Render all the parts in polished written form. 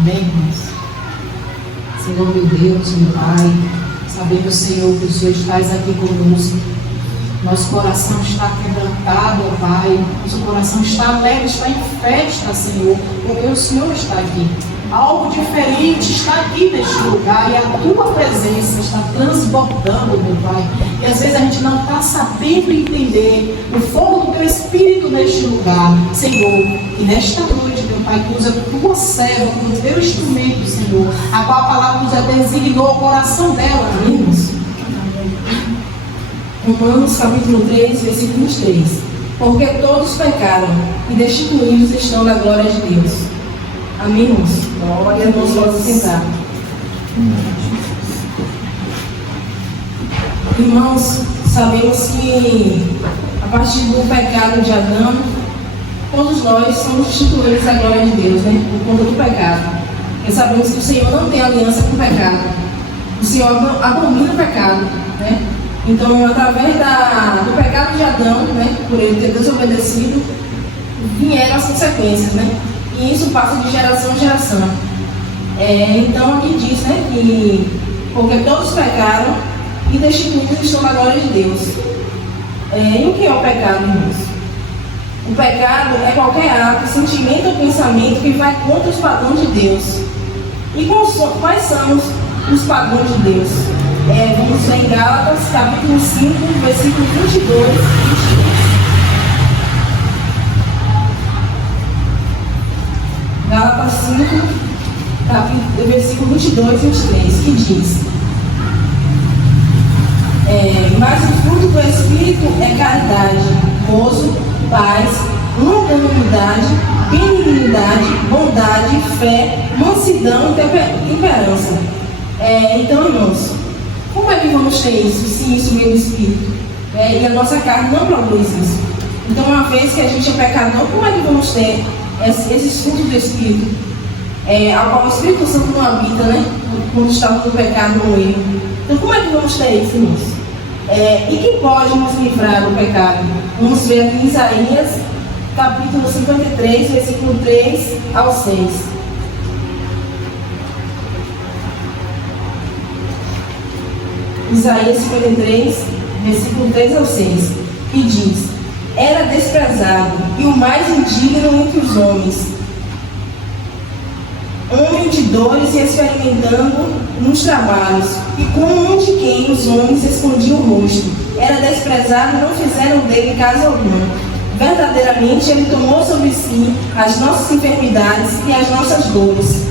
Amém, irmãos? Senhor meu Deus, meu Pai, sabemos, Senhor, que o Senhor estás aqui conosco. Nosso coração está quebrantado, ó Pai. Nosso coração está alegre, está em festa, Senhor, porque o Senhor está aqui. Algo diferente está aqui neste lugar e a Tua presença está transbordando, meu Pai. E às vezes a gente não está sabendo entender o fogo do Teu Espírito neste lugar, Senhor. E nesta noite, meu Pai, que usa a Tua serva como Teu instrumento, Senhor, a qual a palavra nos designou o coração dela, amigos. Romanos capítulo 3, versículo 3. Porque todos pecaram e destituídos estão da glória de Deus. Amém, irmãos? Glória a Deus, pode sentar. Irmãos, sabemos que a partir do pecado de Adão, todos nós somos destituídos da glória de Deus, né? Por conta do pecado. E sabemos que o Senhor não tem aliança com o pecado. O Senhor abomina o pecado, né? Então, através do pecado de Adão, né, por ele ter desobedecido, vieram as consequências, né? E isso passa de geração em geração. Então, aqui diz, né, que porque todos pecaram e destituídos estão na glória de Deus. E o que é o pecado, irmãos? O pecado é qualquer ato, sentimento ou pensamento que vai contra os padrões de Deus. E quais são os padrões de Deus? Vamos ver em Gálatas, capítulo 5, versículo 22 e 23. Gálatas 5, versículo 22 e 23, que diz: mas o fruto do Espírito é caridade, gozo, paz, longanimidade, benignidade, bondade, fé, mansidão e temperança. Então, irmãos, como é que vamos ter isso, se isso vem do Espírito? E a nossa carne não produz isso. Então, uma vez que a gente é pecador, como é que vamos ter esses frutos do Espírito? Ao qual o Espírito Santo não habita, né? Quando estamos no pecado, no erro. Então, como é que vamos ter isso, irmãos? E quem pode nos livrar do pecado? Vamos ver aqui em Isaías, capítulo 53, versículo 3 ao 6. Isaías 53, versículo 3 ao 6, que diz: era desprezado e o mais indigno entre os homens, homem de dores e experimentando nos trabalhos, e como um de quem os homens escondiam o rosto. Era desprezado e não fizeram dele caso algum. Verdadeiramente ele tomou sobre si as nossas enfermidades e as nossas dores.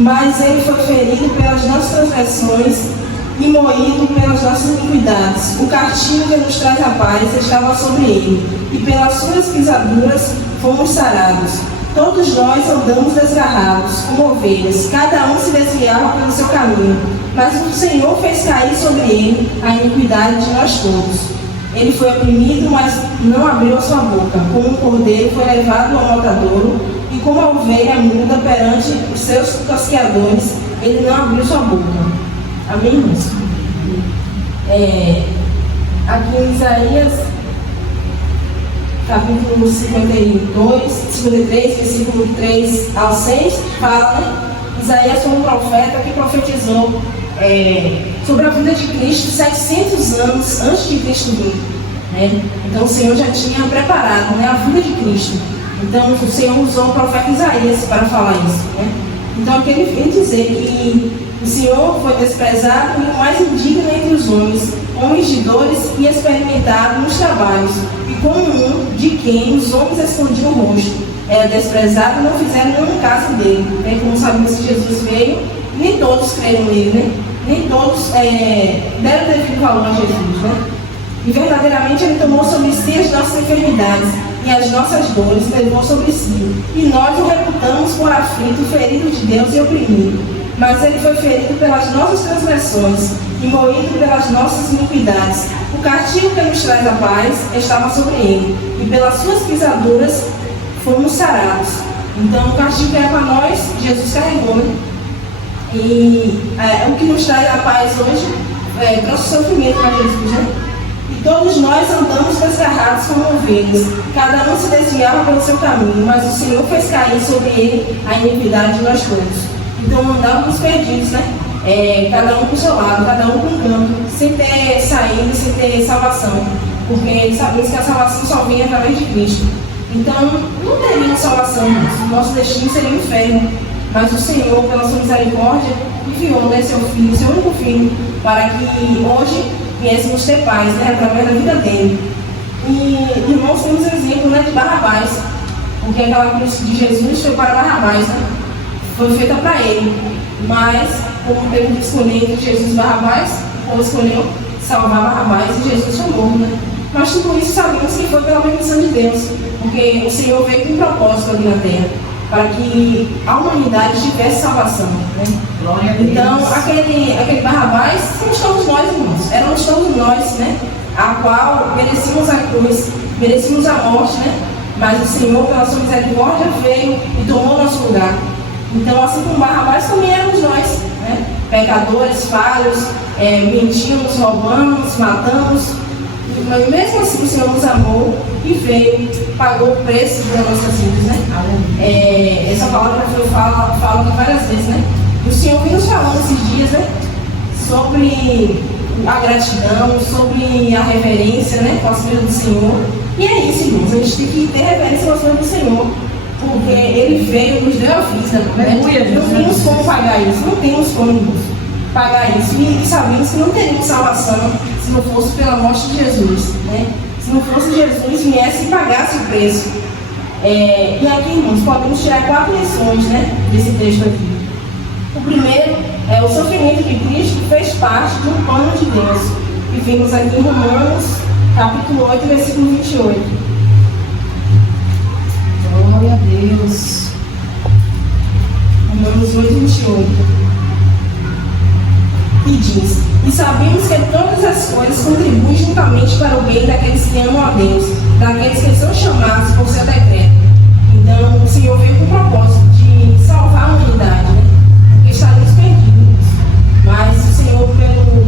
Mas ele foi ferido pelas nossas transgressões e moído pelas nossas iniquidades. O castigo que nos traz a paz estava sobre ele, e pelas suas pisaduras fomos sarados. Todos nós andamos desgarrados, como ovelhas, cada um se desviava pelo seu caminho. Mas o Senhor fez cair sobre ele a iniquidade de nós todos. Ele foi oprimido, mas não abriu a sua boca. Como um cordeiro foi levado ao matadouro, e como a ovelha muda perante os seus tosqueadores, ele não abriu sua boca. Amém, irmãos? Aqui em Isaías, capítulo 53, versículo 3 ao 6, fala, né? Isaías foi um profeta que profetizou sobre a vida de Cristo 700 anos antes de Cristo vir. Né? Então o Senhor já tinha preparado, né, a vida de Cristo. Então o Senhor usou o profeta Isaías para falar isso. Né? Então aqui ele vem dizer que o Senhor foi desprezado e o mais indigno entre os homens, homens de dores e experimentado nos trabalhos, e como um de quem os homens escondiam o rosto. Era desprezado e não fizeram nenhum caso dele. Né? Como sabemos que Jesus veio, nem todos creram nele, né? Nem todos deram devido valor a Jesus. Né? E verdadeiramente ele tomou sobre si as nossas enfermidades e as nossas dores levou sobre si. E nós o reputamos por aflito, ferido de Deus e oprimido. Mas ele foi ferido pelas nossas transgressões e moído pelas nossas iniquidades. O castigo que nos traz a paz estava sobre ele, e pelas suas pisaduras fomos sarados. Então o castigo que era para nós, Jesus carregou. Né? E o que nos traz a paz hoje trouxe sofrimento para Jesus. Né? E E todos nós andamos desgarrados como ovelhas, cada um se desviava pelo seu caminho, mas o Senhor fez cair sobre ele a iniquidade de nós todos. Então andávamos perdidos, né? Cada um para o seu lado, cada um para um canto, sem ter saída, sem ter salvação, porque sabemos que a salvação só vem através de Cristo. Então não teríamos salvação, nosso destino seria o inferno, mas o Senhor, pela sua misericórdia, enviou, né, seu filho, seu único filho, para que hoje viéssemos ter paz, né, através da vida dele. E irmãos, temos o exemplo, né, de Barrabás, porque aquela cruz de Jesus foi para Barrabás, né? Foi feita para ele, mas como teve que escolher entre Jesus e Barrabás, o povo escolheu salvar Barrabás e Jesus foi morto, né? Mas tudo isso sabemos que foi pela permissão de Deus, porque o Senhor veio com um propósito aqui na terra, para que a humanidade tivesse salvação, né? Glória a Deus. Então, aquele Barrabás, somos todos nós, irmãos, éramos todos nós, né? A qual merecíamos a cruz, merecíamos a morte, né? Mas o Senhor, pela sua misericórdia, veio e tomou nosso lugar. Então, assim como Barrabás, também éramos nós, né? Pecadores, falhos, mentimos, roubamos, matamos. Mas mesmo assim, o Senhor nos amou e veio, pagou o preço das nossas vidas, né? Essa palavra foi falada várias vezes, né? O Senhor vem nos falando esses dias, né? Sobre a gratidão, sobre a reverência, né? Com as coisas do Senhor. E é isso, irmãos. A gente tem que ter reverência com as coisas do Senhor. Porque Ele veio, nos deu a vida, né? Não temos como pagar isso, não temos como pagar isso. E sabemos que não teríamos salvação se não fosse pela morte de Jesus, né? Se não fosse Jesus viesse e pagasse o preço. E aqui, irmãos, podemos tirar 4 lições, né, desse texto aqui. O primeiro é o sofrimento de Cristo fez parte de um plano de Deus. E vimos aqui em Romanos, capítulo 8, versículo 28. Glória a Deus. Romanos 8, 28. E diz: e sabemos que todas as coisas contribuem juntamente para o bem daqueles que amam a Deus, daqueles que são chamados por seu decreto. Então, o Senhor veio com o propósito de salvar a humanidade, né? Porque estaríamos perdidos. Mas o Senhor,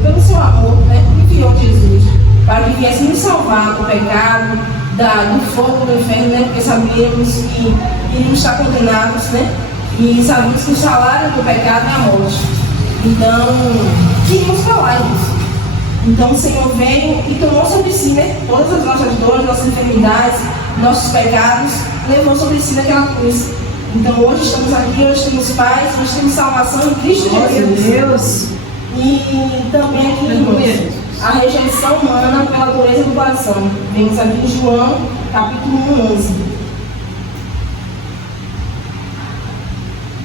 pelo seu amor, né, enviou Jesus para que viesse nos salvar do pecado, do fogo do inferno, né? Porque sabíamos que iríamos estar condenados, né? E sabíamos que o salário do pecado é a morte. Então, queríamos falar isso. Então, o Senhor veio e tomou sobre si, né, todas as nossas dores, nossas enfermidades, nossos pecados, levou sobre si naquela cruz. Então, hoje estamos aqui, hoje temos paz, hoje temos salvação em Cristo Jesus. Deus. E também aqui, a rejeição humana pela dureza do coração. Vemos aqui em João, capítulo 11,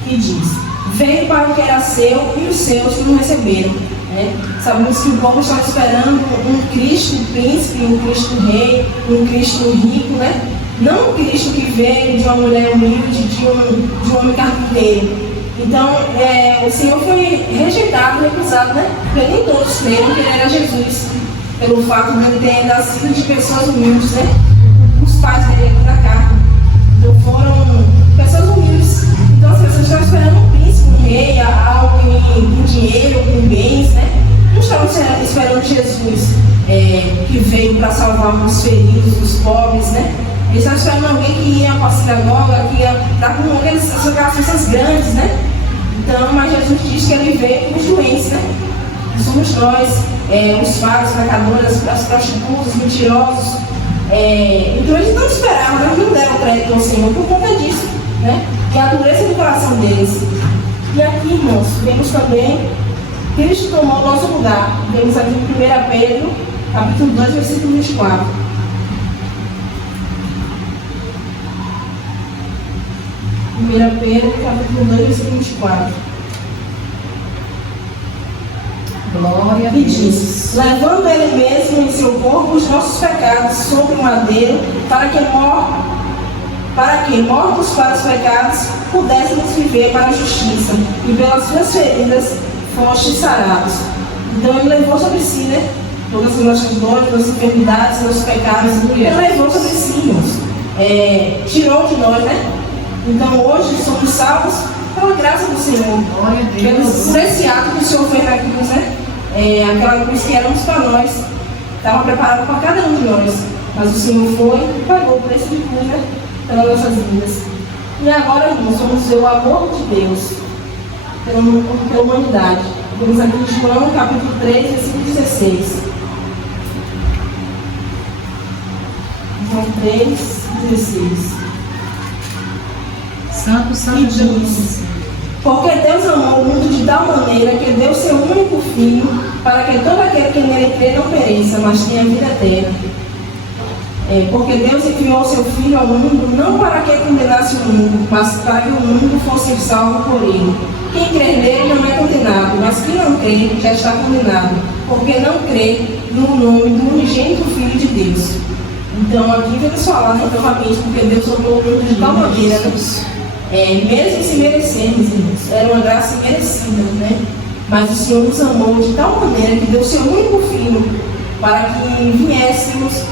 que diz: veio para o que era seu e os seus não receberam, né? Sabemos que o povo estava esperando um Cristo príncipe, um Cristo rei, um Cristo rico, né? Não um Cristo que veio de uma mulher humilde, de um homem carpinteiro. Então, o Senhor foi rejeitado, recusado, né? Porque nem todos creram que Ele era Jesus, pelo fato de Ele ter nascido de pessoas humildes, né? Os pais dele aqui na carta. Então, foram pessoas humildes. Então, as pessoas estavam esperando um príncipe, um rei, algo com dinheiro, com bens, né? Não estavam esperando Jesus, que veio para salvar os feridos, os pobres, né? Eles estavam esperando alguém que ia para a sinagoga, que ia dar com aquelas pessoas grandes, né? Então, mas Jesus diz que Ele veio com os doentes, né? Que somos nós, os fados, os pecadores, as prostitutas, os mentirosos. Então, eles não esperavam, eles não deram crédito ao Senhor por conta disso, né? E a dureza do coração deles. E aqui, irmãos, vemos também Cristo tomou o nosso lugar. Vemos aqui em 1 Pedro, capítulo 2, versículo 24. 1 Pedro, capítulo 2, versículo 24. Glória a E Deus. diz: levando Ele mesmo em seu corpo os nossos pecados sobre o madeiro, para que, mortos para os pecados, pudéssemos viver para a justiça, e pelas suas feridas fostes sarados. Então Ele levou sobre si, né, todas as nossas dores, nossas enfermidades, nossos pecados. Ele levou sobre si, irmãos. Tirou de nós, né? Então hoje somos salvos pela graça do Senhor. Glória a Deus. Por esse ato que o Senhor fez na cruz, né? Aquela cruz que éramos para nós. estava preparado para cada um de nós. Mas o Senhor foi e pagou por esse cruz, né? Pelas nossas vidas. E agora, irmãos, vamos ver o amor de Deus pela humanidade. Vamos aqui em João, capítulo 3, versículo 16. João 3, 16. Santo E diz: porque Deus amou o mundo de tal maneira que deu seu único Filho, para que todo aquele que nele crê não pereça, mas tenha vida eterna. Porque Deus enviou seu Filho ao mundo, não para que condenasse o mundo, mas para que o mundo fosse salvo por ele. Quem crê nele não é condenado, mas quem não crê já está condenado, porque não crê no nome do unigênito Filho de Deus. Então aqui vamos falar novamente, porque Deus amou o mundo de tal maneira, mesmo se merecemos, irmãos, era uma graça merecida, né? Mas o Senhor nos amou de tal maneira que deu seu único Filho para que viéssemos,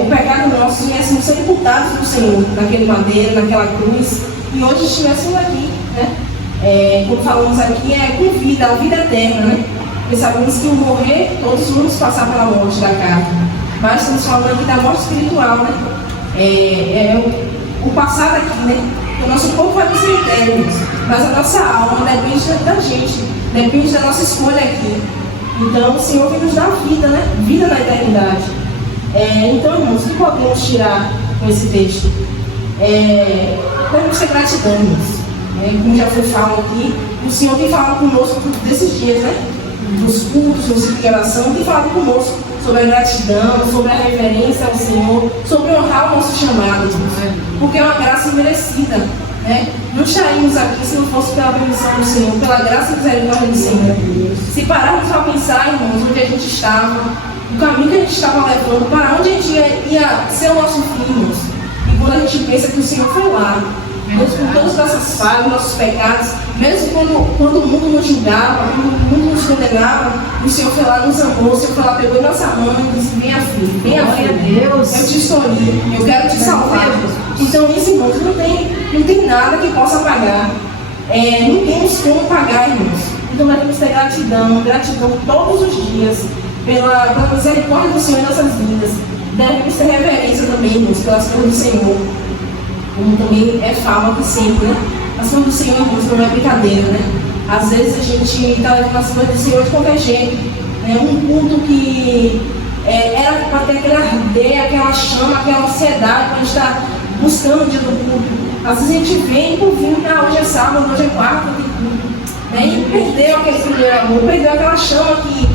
o pecado nosso, viéssemos sepultados do Senhor, naquele madeiro, naquela cruz, e hoje estivéssemos aqui, né? Como falamos aqui, com vida, a vida eterna, né? Porque sabemos que o morrer, todos vamos passar pela morte da carne, mas estamos falando aqui da morte espiritual, né? O passado aqui, né? O nosso corpo vai para o cemitério, mas a nossa alma depende da gente, depende da nossa escolha aqui. Então o Senhor vem nos dar vida, né? Vida na eternidade. Então, irmãos, o que podemos tirar com esse texto? Devemos ter gratidão, irmãos. Como já foi falado aqui, o Senhor tem falado conosco desses dias, né? Nos cultos, no ciclo de oração, tem falado conosco sobre a gratidão, sobre a reverência ao Senhor, sobre honrar o nosso chamado, porque é uma graça merecida, né? Não estaríamos aqui se não fosse pela permissão do Senhor, pela graça e misericórdia do Senhor. Se pararmos para pensar, irmãos, onde a gente estava, o caminho que a gente estava levando, para onde a gente ia ser o nosso fim, irmãos. E quando a gente pensa que o Senhor foi lá, mesmo com todas as nossas falhas, nossos pecados, mesmo quando o mundo nos julgava, quando o mundo nos condenava, o Senhor foi lá, nos amou, o Senhor foi lá, pegou em nossa mão e disse: venha filho, venha filho, eu te escolhi, eu quero te salvar. Então isso, irmãos, não tem nada que possa pagar, não temos como pagar, irmãos. Então nós temos que ter gratidão todos os dias pela misericórdia do Senhor em nossas vidas. Devemos ter reverência também, irmãos, pelas coisas do Senhor. Como também fala que sempre, né? As coisas do Senhor, irmãos, não é brincadeira, né? Às vezes a gente está levando as coisas do Senhor de qualquer jeito, né? Um culto que era para ter aquele arder, aquela chama, aquela ansiedade, para a gente estar buscando o dia do culto. Às vezes a gente vem por vir, hoje é sábado, hoje é quarta, tem culto, né? E perdeu aquele primeiro amor, perdeu aquela chama que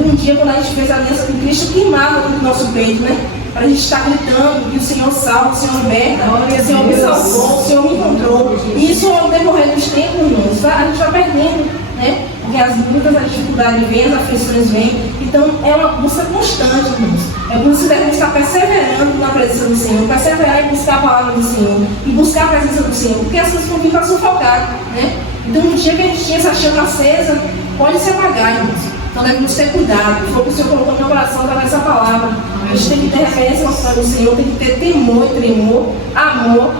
um dia, quando a gente fez a aliança com Cristo, queimava no nosso peito, né? Para a gente estar gritando que o Senhor salva, o Senhor liberta, o Senhor me salvou, o Senhor me encontrou. E isso, ao decorrer dos tempos, irmãos, a gente vai perdendo, né? Porque as lutas, as dificuldades vêm, as aflições vêm. Então, é uma busca constante, irmãos. É por isso que devemos estar perseverando na presença do Senhor, perseverar em buscar a palavra do Senhor e buscar a presença do Senhor, porque as coisas vão vir para sufocar, né? Então, no dia que a gente tinha essa chama acesa, pode se apagar, irmãos. Então devemos ter cuidado. Foi o que o Senhor colocou no meu coração através dessa palavra. A gente tem que ter referência ao Senhor do Senhor, tem que ter temor e tremor, amor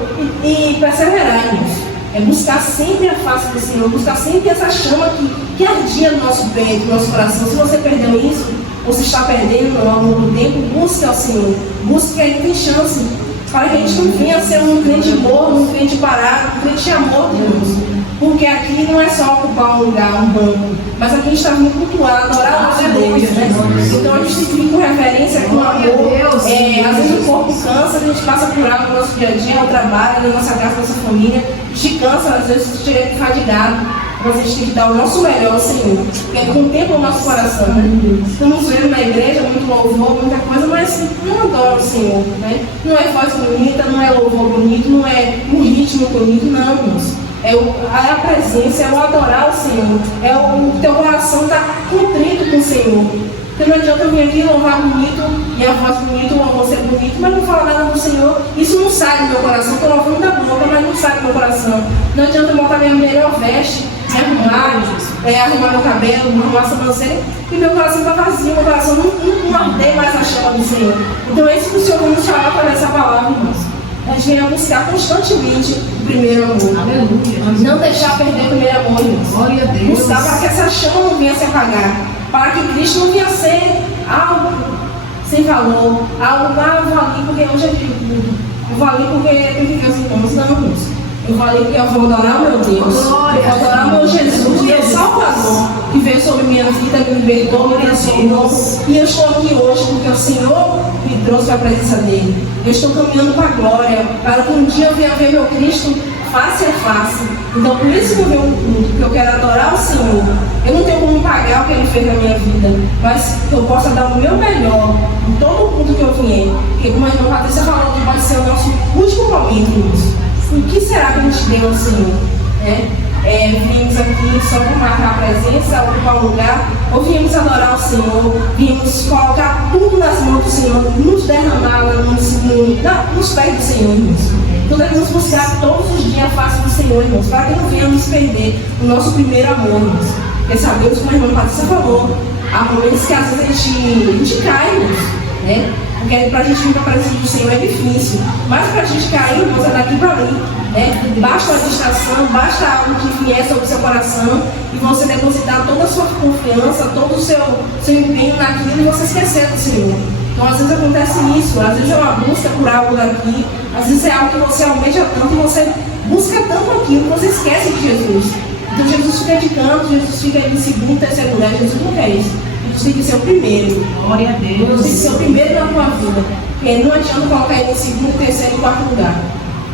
e perseverar, irmãos. Buscar sempre a face do Senhor, buscar sempre essa chama que ardia no nosso peito, no nosso coração. Se você perdeu isso, ou se está perdendo ao longo do tempo, busque ao Senhor. Busque que Ele tem chance, para que a gente não venha a ser um crente morno, um crente parado, um crente de amor de Deus. Porque aqui não é só ocupar um lugar, um banco, mas aqui a gente está vindo cultuar, adorar o nosso Deus, né? Então a gente tem que vir com referência, com amor. Às vezes o corpo cansa, a gente passa por algo no nosso dia a dia, no trabalho, na nossa casa, na nossa família. A gente cansa, às vezes chega fadigado, mas a gente tem que dar o nosso melhor ao Senhor, porque contempla o nosso coração, né? Estamos vendo na igreja muito louvor, muita coisa, mas não adora o Senhor, né? Não é voz bonita, não é louvor bonito, não é um ritmo bonito, não, irmãos. É a presença, é o adorar o Senhor, é o teu coração estar contrito com o Senhor. Porque não adianta eu vir aqui louvar bonito, e a voz bonita, o louvor ser bonito, mas não falar nada do Senhor. Isso não sai do meu coração, estou louvando da boca, mas não sai do meu coração. Não adianta eu botar minha melhor veste, arrumar meu cabelo, arrumar a sobrancelha, e meu coração está vazio, meu coração não arder mais a chama do Senhor. Então é isso que o Senhor vai nos falar através dessa palavra, irmãos. A gente venha buscar constantemente o primeiro amor. Aleluia. Não deixar perder o primeiro amor, irmãos. Glória a Deus. Buscar para que essa chama não venha se apagar. Para que Cristo não venha ser algo sem valor, algo lá eu vou ali porque hoje é dia de tudo, eu vou ali porque tem que ver os irmãos, não, irmãos. Eu falei porque eu vou adorar o meu Deus, eu vou adorar o meu Jesus, meu Salvador, que veio sobre minha vida, me libertou, me transformou. E eu estou aqui hoje porque o Senhor me trouxe para a presença dele. Eu estou caminhando para a glória, para que um dia eu venha ver meu Cristo face a face. Então por isso que eu venho um culto, porque eu quero adorar o Senhor. Eu não tenho como pagar o que ele fez na minha vida, mas que eu possa dar o meu melhor em todo o culto que eu vier. Porque como a irmã Patrícia falou, que pode ser o nosso último momento nisso. O que será que a gente deu ao Senhor? Viemos aqui só para marcar a presença, ocupar um lugar, ou viemos adorar o Senhor, viemos colocar tudo nas mãos do Senhor, nos derramar nos pés do Senhor, irmãos. Então devemos buscar todos os dias a face do Senhor, irmãos, para que não venhamos perder o nosso primeiro amor, irmãos. Porque sabemos, como a irmã Patrícia falou, há momentos que às vezes a gente cai, irmãos, né? Porque para a gente vir para a presença do Senhor é difícil, mas para a gente cair, irmãos, é daqui para ali. Basta a distração, basta algo que vier sobre o seu coração e você depositar toda a sua confiança, todo o seu empenho naquilo e você esquecer do Senhor. Então às vezes acontece isso, às vezes é uma busca por algo daqui, às vezes é algo que você almeja tanto e você busca tanto aquilo que você esquece de Jesus. Então Jesus fica de canto, Jesus fica em segundo, terceiro lugar, Jesus não quer isso. Jesus tem que ser o primeiro. Glória a Deus. Jesus tem que ser o primeiro na tua vida. Porque não adianta colocar ele em segundo, terceiro e quarto lugar.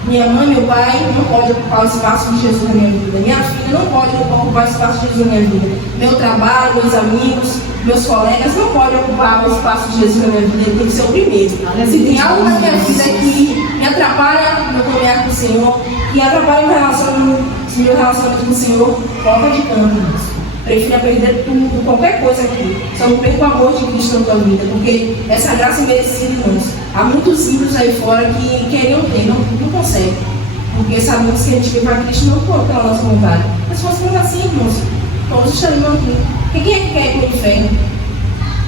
Minha mãe e meu pai não podem ocupar o espaço de Jesus na minha vida. Minha filha não pode ocupar o espaço de Jesus na minha vida. Meu trabalho, meus amigos, meus colegas não podem ocupar o espaço de Jesus na minha vida. Ele tem que ser o primeiro. Se tem algo na minha vida que me atrapalha no caminhar com o Senhor, que atrapalha meu relacionamento com o Senhor, coloca de canto, irmãos. Prefiro perder tudo, qualquer coisa aqui. Só não perco o amor de Cristo na tua vida, porque essa graça é merecida, irmãos. Há muitos ímpios aí fora que queriam ter, não conseguem. Porque sabemos que a gente veio para Cristo não pela nossa vontade. Mas se fosse assim, irmãos, todos estariam aqui. Porque quem é que quer ir para o inferno?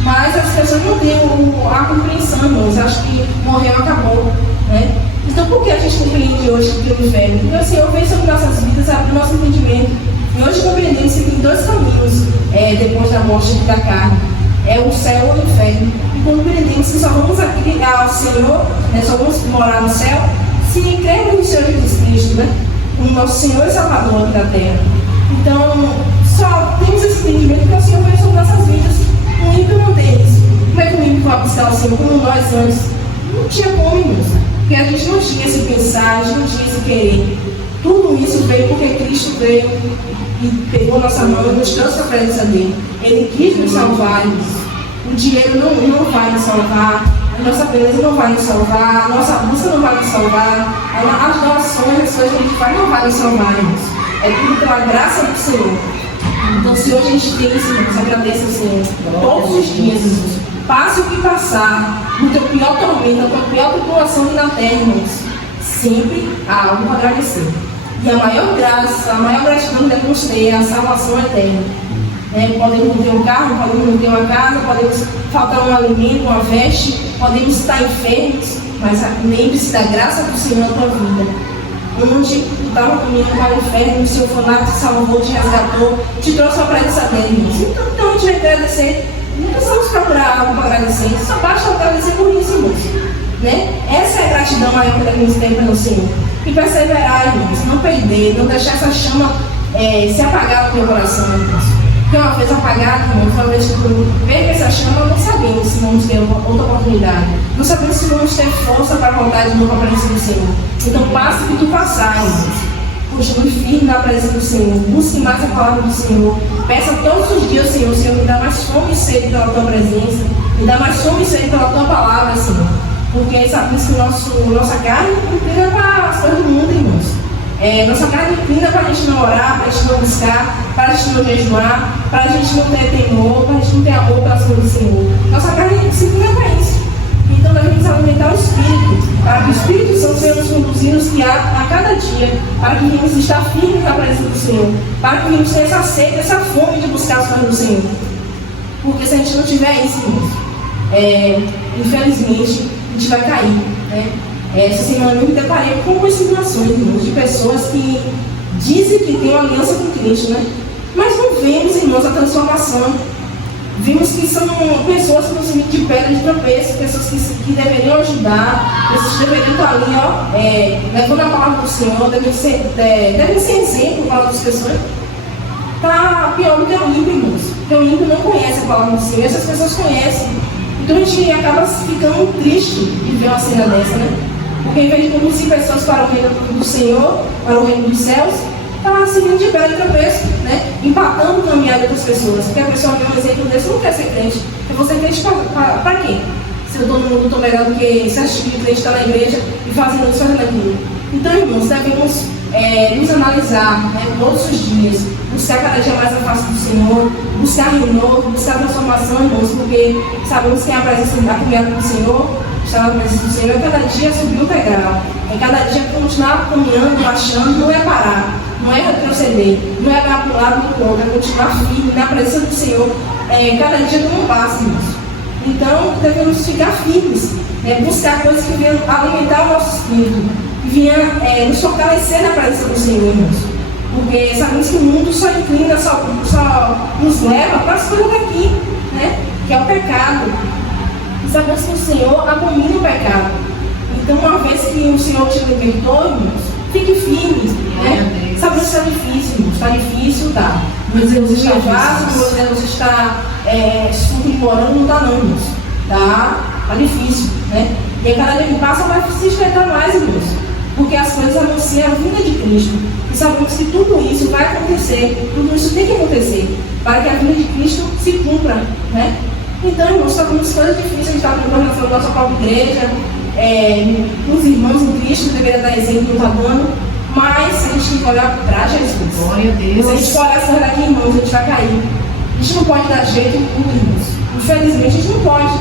Mas as pessoas não têm a compreensão, irmãos. Acho que morreu, acabou, né? Então por que a gente compreende hoje que tem o inferno? Porque o Senhor veio sobre nossas vidas, abre o nosso entendimento. E hoje compreendemos que tem dois caminhos depois da morte da carne. É o céu ou o inferno. E compreendemos que só vamos aqui ao Senhor, só vamos morar no céu, se cremos no Senhor Jesus Cristo, né? Como nosso Senhor e Salvador aqui da terra. Então, só temos esse entendimento que o Senhor veio sobre nossas vidas. O ímpio não tem isso. Como é que o ímpio vai buscar o Senhor como nós antes? Não tinha como, irmãos. Porque a gente não tinha esse pensar, a gente não tinha esse querer. Tudo isso veio porque Cristo veio e pegou nossa mão e nos trouxe a presença dele. Ele quis nos salvar. O dinheiro não vai nos salvar, a nossa beleza não vai nos salvar, a nossa busca não vai nos salvar, as doações, as coisas que a gente faz não vai nos salvar, irmãos. É tudo pela graça do Senhor. Então, se hoje a gente tem isso, irmãos, agradeça ao Senhor todos os dias, Jesus. Passe o que passar, no teu pior tormento, na tua pior tribulação na terra, irmãos. Sempre há algo para agradecer. E a maior graça, a maior gratidão que devemos ter é a salvação eterna. Podemos não ter um carro, podemos não ter uma casa, podemos faltar um alimento, uma veste, podemos estar enfermos, mas lembre-se da graça do Senhor na tua vida. Onde tu estava caminhando para o inferno, o Senhor foi lá, te salvou, te resgatou, te trouxe a presença dele. Então a gente vai agradecer. Não precisamos procurar algo para agradecer, só basta agradecer por isso, irmãos. Essa é a gratidão maior que devemos ter pelo Senhor. E perseverar, irmãos, não perder, não deixar essa chama se apagar do teu coração, irmãos. Porque uma vez apagado, irmãos, uma vez que perca essa chama, não sabemos se vamos ter outra oportunidade. Não sabemos se vamos ter força para voltar de novo à presença do Senhor. Então, passe o que tu passar, irmãos. Continue firme na presença do Senhor. Busque mais a palavra do Senhor. Peça todos os dias ao Senhor: Senhor, me dá mais fome e sede pela tua presença. Me dá mais fome e sede pela tua palavra, Senhor. Porque sabemos que nossa carne inclina para as coisas do mundo, irmãos. Nossa carne inclina para a gente não orar, para a gente não buscar, para a gente não jejuar, para a gente não ter temor, para a gente não ter amor pelas coisas do Senhor. Nossa carne se inclina para isso. Então devemos alimentar o Espírito, para que o Espírito Santo venha nos conduzir, nos guiar a cada dia, para que venhamos estar firmes na presença do Senhor, para que venhamos ter essa sede, essa fome de buscar as coisas do Senhor. Porque se a gente não tiver isso, irmãos, infelizmente, a gente vai cair, Essa semana eu me deparei com algumas situações, irmãos, de pessoas que dizem que têm uma aliança com Cristo, mas não vemos, irmãos, a transformação. Vimos que são pessoas que nos de pedra de tropeço, pessoas que deveriam ajudar, pessoas que deveriam estar ali, levando a palavra do Senhor, devem ser exemplo para outras pessoas. Está pior do que o ímpio, irmãos. Porque o ímpio não conhece a palavra do Senhor, essas pessoas conhecem. Então a gente acaba ficando triste de ver uma cena dessa, né? Porque em vez de conduzir pessoas para o reino do Senhor, para o reino dos céus, está seguindo de pedra e tropeço, né? Empatando o caminhar de outras pessoas. Porque a pessoa vê um exemplo desse não quer ser crente. Eu vou ser crente para quê? Se eu todo mundo estou melhor do que se assistir de crente, está na igreja e fazendo isso, fazendo aquilo. Então, irmãos, devemos nos analisar, né, todos os dias, buscar cada dia mais a face do Senhor, buscar renovo, buscar transformação, irmãos, porque sabemos que a presença da caminhada do Senhor, estar na presença do Senhor, é cada dia subir um degrau, é cada dia continuar caminhando, achando, não é parar, não é retroceder, não é dar para um lado ou para o outro, é continuar firme na presença do Senhor, cada dia como um passo, irmãos. Então, devemos ficar firmes, buscar coisas que venham alimentar o nosso espírito, que venham nos fortalecer na presença do Senhor, irmãos. Porque sabemos que o mundo só inclina, só nos leva para as coisas daqui, né? Que é o pecado. E sabemos que o Senhor abomina o pecado. Então, uma vez que o Senhor te libertou, irmãos, fique firme, né? Sabemos que está difícil, irmãos, está difícil, tá? Meu Deus está vaso, meu Deus está implorando, não está não, irmãos. Tá difícil, né? E a cada dia que passa vai se estreitar mais, irmãos. Porque as coisas anunciam a vinda de Cristo. E sabemos que tudo isso vai acontecer, tudo isso tem que acontecer, para que a vinda de Cristo se cumpra, né? Então, irmãos, sabemos coisas difíceis, a gente está procurando na nossa própria igreja, os irmãos em Cristo deveriam dar exemplo, não está dando, mas a gente tem que olhar para Jesus. Glória a Deus. Se a gente for olhar essa daqui, irmãos, a gente vai cair. A gente não pode dar jeito em tudo, irmãos. Infelizmente, a gente não pode.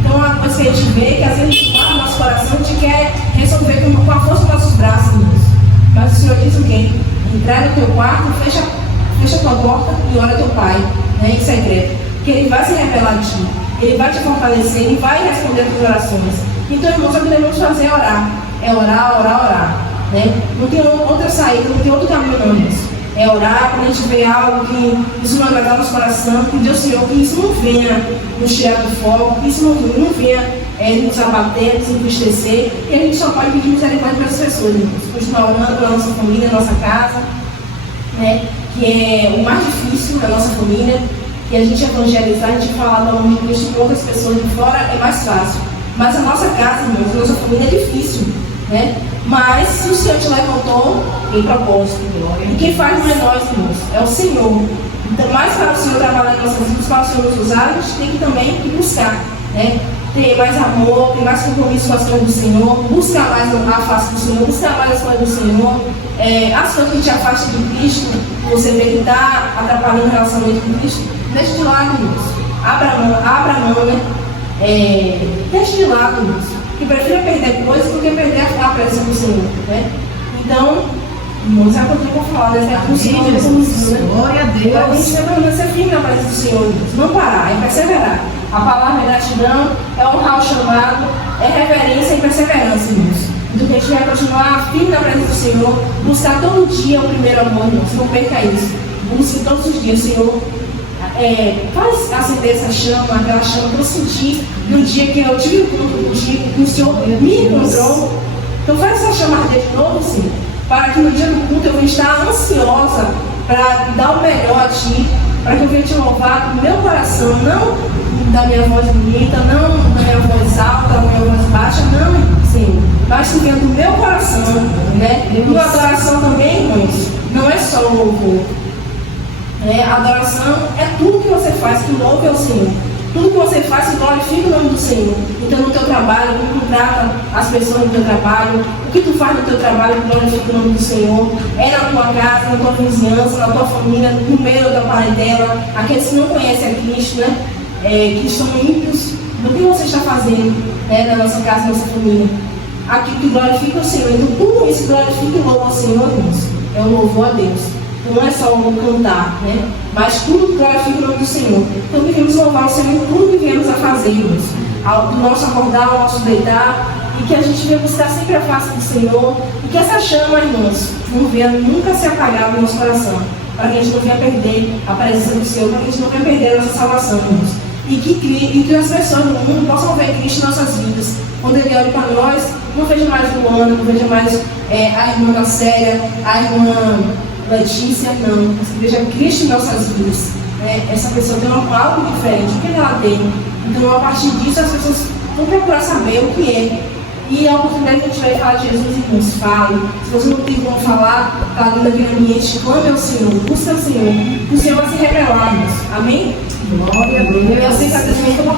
Então, uma coisa que a gente vê, que às vezes a gente guarda no nosso coração, a gente quer resolver com a força dos nossos braços, irmãos. Mas o Senhor diz o quê? Entrar no teu quarto, fecha a tua porta e ora teu Pai, né, em segredo. Que Ele vai se revelar a ti, Ele vai te fortalecer, Ele vai responder as tuas orações. Então, irmãos, o que devemos fazer é orar. É orar, orar, orar. Né? Não tem outra saída, não tem outro caminho, não, irmãos. É orar quando a gente vê algo que isso não agradar nosso coração, pedir ao Senhor que isso não venha nos tirar do foco, que isso não venha nos abater, nos entristecer, e a gente só pode pedir misericórdia para as pessoas, irmãos. Continuar orando pela nossa família, nossa casa, né? Que é o mais difícil da nossa família, que a gente evangelizar, a gente falar do nome de Cristo com outras pessoas de fora é mais fácil. Mas a nossa casa, irmãos, a nossa família é difícil, né? Mas se o Senhor te levantou, tem propósito. E quem faz não é nós, irmãos, é o Senhor. Então, mais para o Senhor trabalhar em nossas vidas, para o Senhor nos usar, a gente tem que também buscar, né? Ter mais amor, ter mais compromisso com as coisas do Senhor, buscar mais a face do Senhor, buscar mais as coisas do Senhor. As coisas que te afastam de Cristo, você vê que está atrapalhando o relacionamento com Cristo, deixa de lado, irmãos. Abra a mão, né? Deixa de lado, irmãos. Que prefira perder coisas do que perder a presença do Senhor, né? Então, irmãos, é o que eu tenho para falar, né? O Senhor Jesus, né? Glória a Deus. A gente vai permanecer firme na presença do Senhor, irmãos. Não parar, é perseverar. A palavra é gratidão, é honrar o chamado, é reverência e perseverança, irmãos. Então, a gente vai continuar firme na presença do Senhor, buscar todo dia o primeiro amor, irmãos. Não perca isso. Busque todos os dias, Senhor. Faz acender essa chama, aquela chama que eu senti no dia que eu tive o encontro contigo, que o Senhor me encontrou. Então faz essa chama arder de novo, Senhor, para que no dia do culto eu venha estar ansiosa para dar o melhor a Ti, para que eu venha Te louvar do meu coração, não da minha voz bonita, não da minha voz alta, da minha voz baixa, não, Senhor, mas que venha do meu coração, né? E a adoração também, irmãos, não é só o louvor. A adoração é tudo que você faz que louve ao Senhor. Tudo que você faz que glorifica o nome do Senhor. Então, no teu trabalho, como tu trata as pessoas no teu trabalho, o que tu faz no teu trabalho que glorifica o nome do Senhor, na tua casa, na tua vizinhança, na tua família, no meio da parentela, aqueles que não conhecem a Cristo, né? Que estão ímpios, do que você está fazendo na nossa casa, na nossa família. Aquilo que glorifica o Senhor. Então, tudo isso glorifica e louva ao Senhor, irmãos. É o louvor a Deus. Não é só o cantar, né? Mas tudo que glorifica o nome do Senhor. Então devemos louvar o Senhor em tudo que viemos a fazer, irmãos. Do nosso acordar, ao nosso deitar, e que a gente venha buscar sempre a face do Senhor, e que essa chama, irmãos, não venha nunca se apagar no nosso coração. para que a gente não venha perder a presença do Senhor, para que a gente não venha perder a nossa salvação, irmãos. E que as pessoas no mundo possam ver Cristo em nossas vidas. Quando Ele olha para nós, não veja mais Luana, não veja mais a irmã da Célia, a irmã Letícia, não. Mas veja Cristo em nossas vidas. Essa pessoa tem algo diferente, o que ela tem. Então, a partir disso, as pessoas vão procurar saber o que é. E a oportunidade que a gente vai falar de Jesus, irmãos, fale. Se você não tem como falar, está ali naquele ambiente, clame ao Senhor, busca o Senhor vai se revelar, irmãos. Amém? Glória a Deus. Eu sei que a pessoa